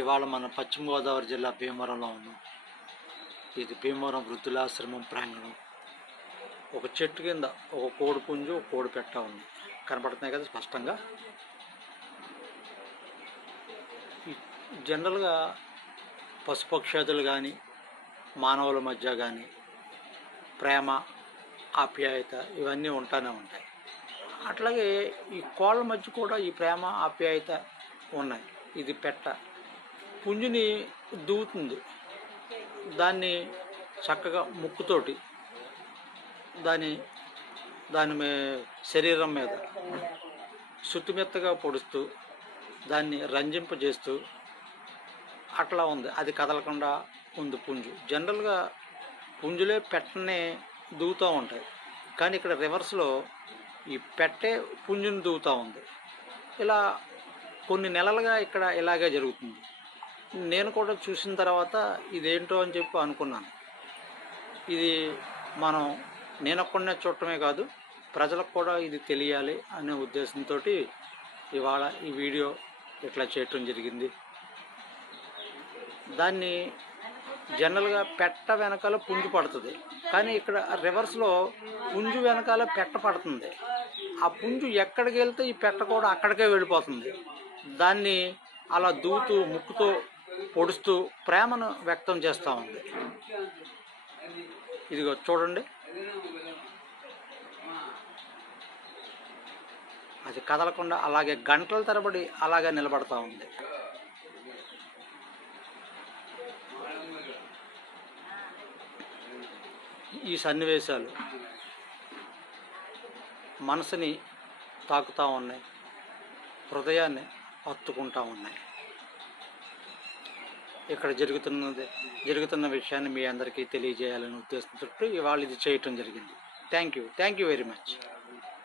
ఇవాళ మన పశ్చిమ గోదావరి జిల్లా భీమవరంలో ఉన్నాం. ఇది భీమవరం వృద్ధులాశ్రమం ప్రాంగణం. ఒక చెట్టు కింద ఒక కోడి పుంజు, ఒక కోడి పెట్ట ఉంది. కనపడుతున్నాయి కదా స్పష్టంగా. జనరల్గా పశుపక్షాదులు కానీ మానవుల మధ్య కానీ ప్రేమ, ఆప్యాయత ఇవన్నీ ఉంటానే ఉంటాయి. అట్లాగే ఈ కోళ్ళ మధ్య కూడా ఈ ప్రేమ, ఆప్యాయత ఉన్నాయి. ఇది పెట్ట పుంజుని దువ్వుతుంది. దాన్ని చక్కగా ముక్కుతోటి దాని శరీరం మీద సుత్తిమెత్తగా పొడుస్తూ దాన్ని రంజింపజేస్తూ అట్లా ఉంది. అది కదలకుండా ఉంది పుంజు. జనరల్గా పుంజులే పెట్టనే దువ్వుతూ ఉంటాయి, కానీ ఇక్కడ రివర్స్లో ఈ పెట్టే పుంజుని దువ్వుతూ ఉంది. ఇలా కొన్ని నెలలుగా ఇక్కడ ఇలాగే జరుగుతుంది. నేను కూడా చూసిన తర్వాత ఇదేంటో అని చెప్పి అనుకున్నాను. ఇది నేను ఒక్కడనే చూడటమే కాదు, ప్రజలకు కూడా ఇది తెలియాలి అనే ఉద్దేశంతో ఇవాళ ఈ వీడియో ఇట్లా చేయటం జరిగింది. దాన్ని జనరల్గా పెట్ట వెనకాల పుంజు పడుతుంది, కానీ ఇక్కడ రివర్స్లో పుంజు వెనకాల పెట్ట పడుతుంది. ఆ పుంజు ఎక్కడికి వెళ్తే ఈ పెట్ట కూడా అక్కడికే వెళ్ళిపోతుంది. దాన్ని అలా దూతూ ముక్కుతో పొడుస్తూ ప్రేమను వ్యక్తం చేస్తూ ఉంది. ఇదిగో చూడండి, అది కదలకుండా అలాగే గంటల తరబడి అలాగే నిలబడతా ఉంది. ఈ సన్నివేశాలు మనసుని తాకుతూ ఉన్నాయి, హృదయాన్ని హత్తుకుంటూ ఉన్నాయి. ఇక్కడ జరుగుతున్న విషయాన్ని మీ అందరికీ తెలియజేయాలనే ఉద్దేశంతో ఇవాళ ఇది చేయటం జరిగింది. Thank you very much.